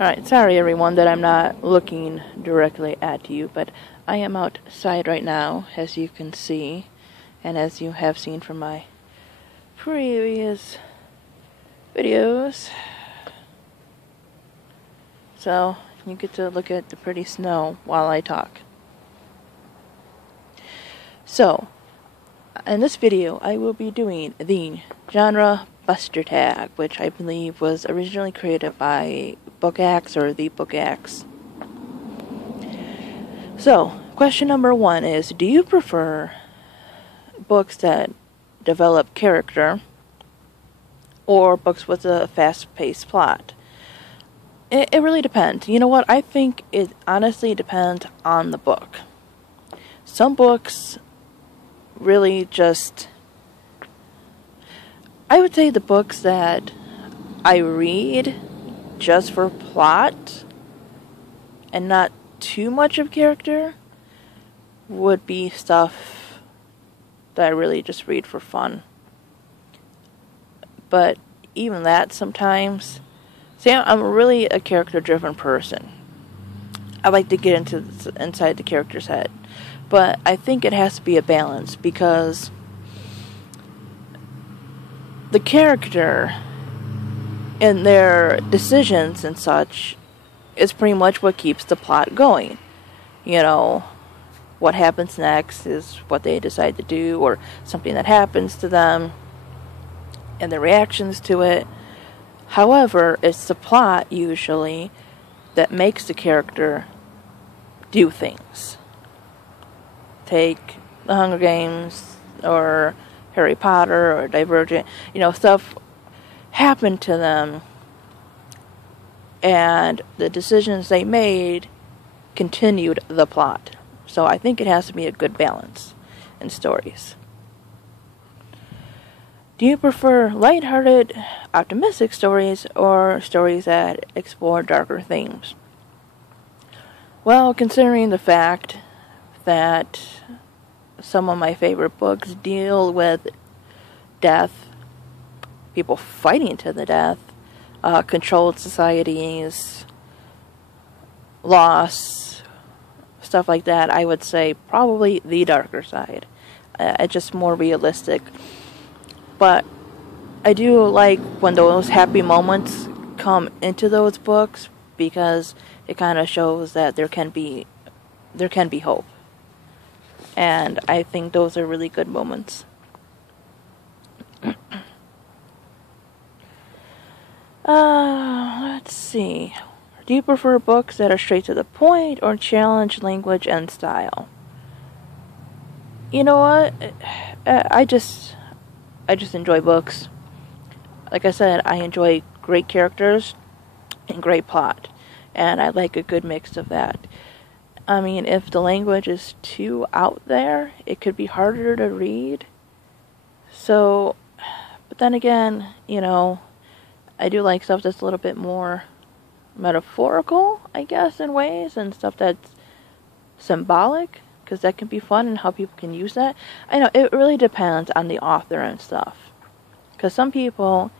Alright, sorry everyone that I'm not looking directly at you, but I am outside right now, as you can see, and as you have seen from my previous videos. So, you get to look at the pretty snow while I talk. So, in this video, I will be doing the Genre Buster Tag, which I believe was originally created by Bookaxe or the Bookaxe. So, question number 1 is, do you prefer books that develop character or books with a fast-paced plot? It really depends. You know what? I think it honestly depends on the book. Some books really just... I would say the books that I read just for plot and not too much of character would be stuff that I really just read for fun. But even that sometimes... See, I'm really a character-driven person. I like to get inside the character's head. But I think it has to be a balance, because the character and their decisions and such is pretty much what keeps the plot going. You know, what happens next is what they decide to do, or something that happens to them, and the reactions to it. However, it's the plot, usually, that makes the character do things. Take The Hunger Games, or Harry Potter, or Divergent. You know, stuff happened to them, and the decisions they made continued the plot. So I think it has to be a good balance in stories. Do you prefer lighthearted, optimistic stories, or stories that explore darker themes? Well, considering the fact that some of my favorite books deal with death, people fighting to the death, controlled societies, loss, stuff like that, I would say probably the darker side. It's just more realistic. But I do like when those happy moments come into those books, because it kind of shows that there can be hope. And I think those are really good moments. Let's see. Do you prefer books that are straight to the point or challenge language and style? You know what? I just enjoy books. Like I said, I enjoy great characters and great plot. And I like a good mix of that. I mean, if the language is too out there, it could be harder to read. So, but then again, you know, I do like stuff that's a little bit more metaphorical, I guess, in ways, and stuff that's symbolic, because that can be fun and how people can use that. I know, it really depends on the author and stuff. Because some people,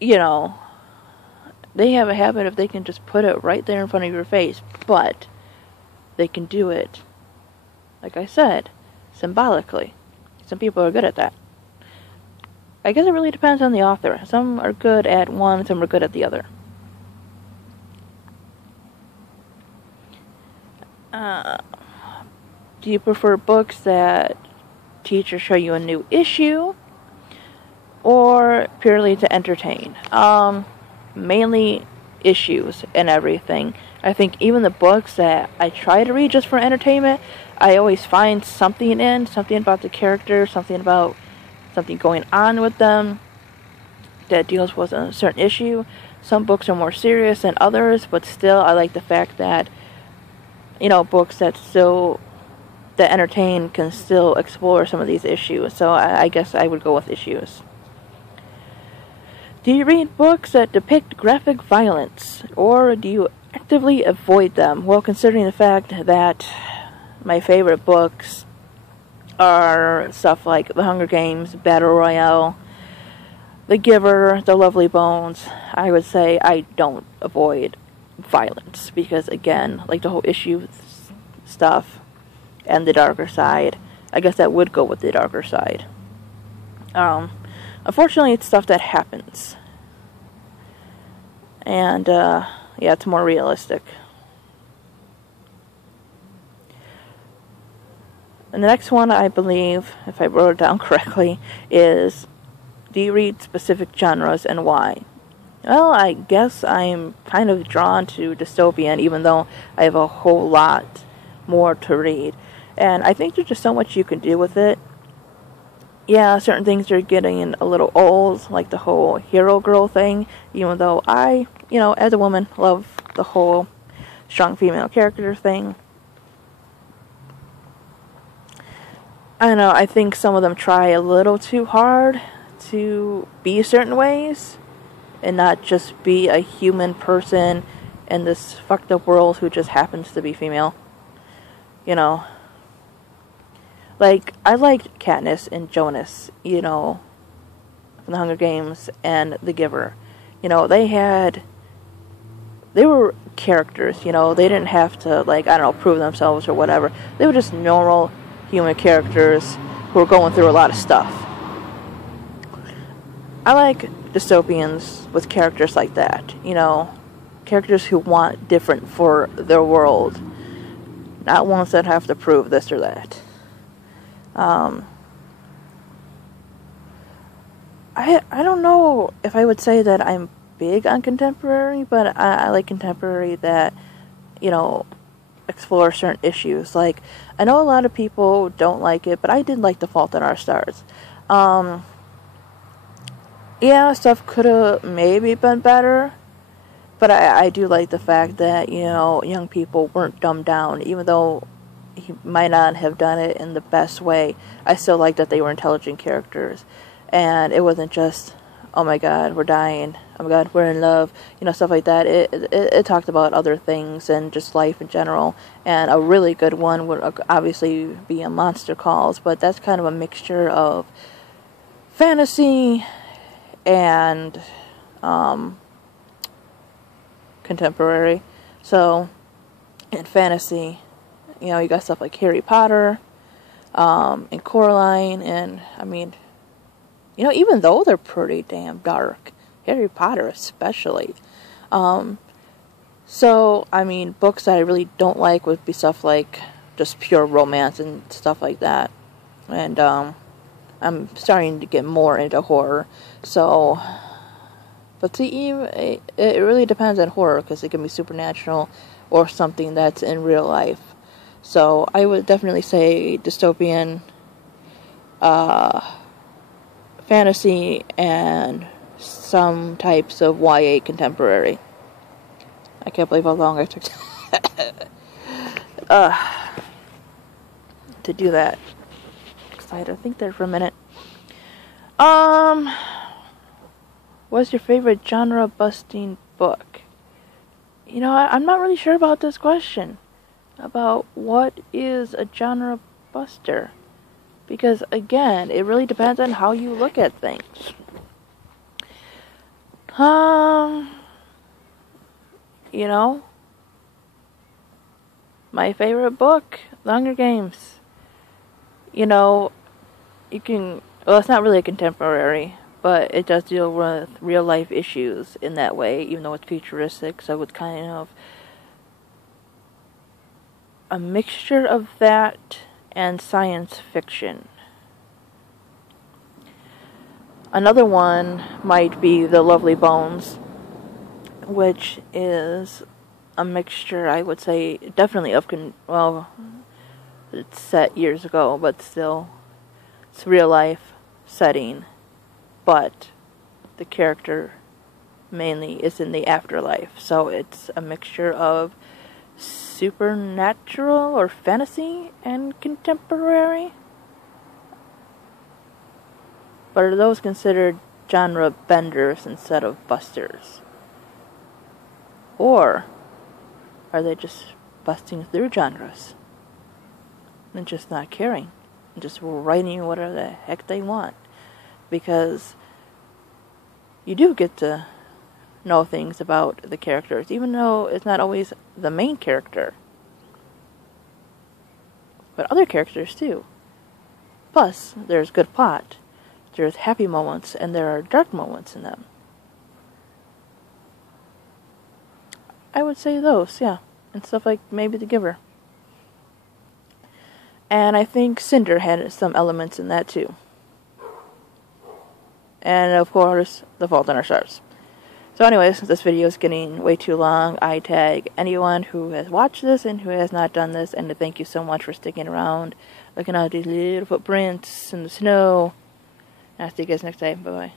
you know, they have a habit of they can just put it right there in front of your face, but they can do it, like I said, symbolically. Some people are good at that. I guess it really depends on the author. Some are good at one, some are good at the other. Do you prefer books that teach or show you a new issue, or purely to entertain? Mainly issues and everything. I think even the books that I try to read just for entertainment, I always find something about the character, something going on with them that deals with a certain issue. Some books are more serious than others, but still I like the fact that, you know, books that entertain can still explore some of these issues. So I guess I would go with issues. Do you read books that depict graphic violence, or do you actively avoid them? Well, considering the fact that my favorite books are stuff like The Hunger Games, Battle Royale, The Giver, The Lovely Bones, I would say I don't avoid violence because, again, like the whole issue stuff and the darker side, I guess that would go with the darker side. Unfortunately, it's stuff that happens. And, yeah, it's more realistic. And the next one, I believe, if I wrote it down correctly, is, do you read specific genres and why? Well, I guess I'm kind of drawn to dystopian, even though I have a whole lot more to read. And I think there's just so much you can do with it. Yeah, certain things are getting a little old, like the whole hero girl thing, even though I, as a woman, love the whole strong female character thing. I don't know, I think some of them try a little too hard to be certain ways and not just be a human person in this fucked up world who just happens to be female. Like, I liked Katniss and Jonas, from the Hunger Games and The Giver. They were characters, they didn't have to, prove themselves or whatever. They were just normal human characters who were going through a lot of stuff. I like dystopians with characters like that, characters who want different for their world, not ones that have to prove this or that. I don't know if I would say that I'm big on contemporary, but I like contemporary that, explore certain issues. Like, I know a lot of people don't like it, but I did like The Fault in Our Stars. Yeah, stuff could have maybe been better, but I do like the fact that, young people weren't dumbed down, even though he might not have done it in the best way. I still like that they were intelligent characters, and it wasn't just, oh my god, we're dying, oh my god, we're in love, stuff like that. It talked about other things and just life in general, and a really good one would obviously be a Monster Calls, but that's kind of a mixture of fantasy and contemporary. So, in fantasy, you got stuff like Harry Potter, and Coraline, and, even though they're pretty damn dark, Harry Potter especially. So, books that I really don't like would be stuff like just pure romance and stuff like that. And, I'm starting to get more into horror, so, but see, it really depends on horror, because it can be supernatural, or something that's in real life. So, I would definitely say dystopian, fantasy, and some types of YA contemporary. I can't believe how long I took to do that. I had to think there for a minute. What's your favorite genre busting book? I'm not really sure about this question. About what is a genre buster. Because, again, it really depends on how you look at things. My favorite book, The Hunger Games. You can, well, it's not really a contemporary, but it does deal with real life issues in that way, even though it's futuristic, so it's kind of a mixture of that and science fiction. Another one might be The Lovely Bones, which is a mixture, I would say, definitely of, it's set years ago, but still, it's real life setting, but the character mainly is in the afterlife, so it's a mixture of supernatural or fantasy and contemporary. But are those considered genre benders instead of busters? Or are they just busting through genres and just not caring and just writing whatever the heck they want? Because you do get to know things about the characters, even though it's not always the main character. But other characters too. Plus, there's good plot, there's happy moments, and there are dark moments in them. I would say those, yeah. And stuff like maybe The Giver. And I think Cinder had some elements in that too. And of course, The Fault in Our Stars. So anyways, this video is getting way too long. I tag anyone who has watched this and who has not done this, and thank you so much for sticking around, looking at these little footprints in the snow. I'll see you guys next time. Bye-bye.